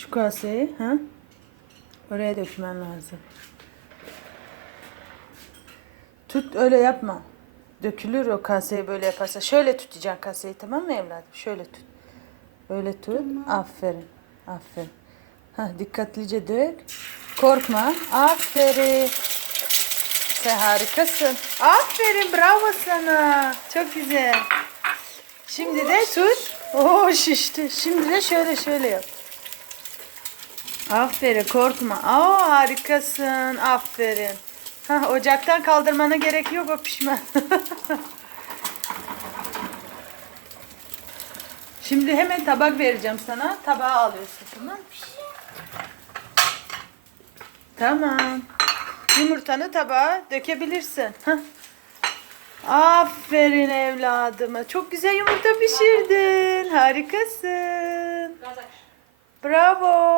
Şu kaseyi ha? Oraya dökmen lazım. Tut öyle yapma. Dökülür o kaseyi böyle yaparsa. Şöyle tutacaksın kaseyi tamam mı evladım? Şöyle tut. Öyle tut. Aferin. Aferin. Ha, dikkatlice dök. Korkma. Aferin. Sen harikasın. Aferin bravo sana. Çok güzel. Şimdi de tut. Oo şişti. Şimdi de şöyle şöyle yap. Aferin korkma. Aa harikasın. Aferin. Hah, ocaktan kaldırmana gerek yok o pişman. Şimdi hemen tabak vereceğim sana. Tabağı alıyorsun tamam? Tamam. Yumurtanı tabağa dökebilirsin. Hah. Aferin evladıma. Çok güzel yumurta pişirdin. Harikasın. Bravo.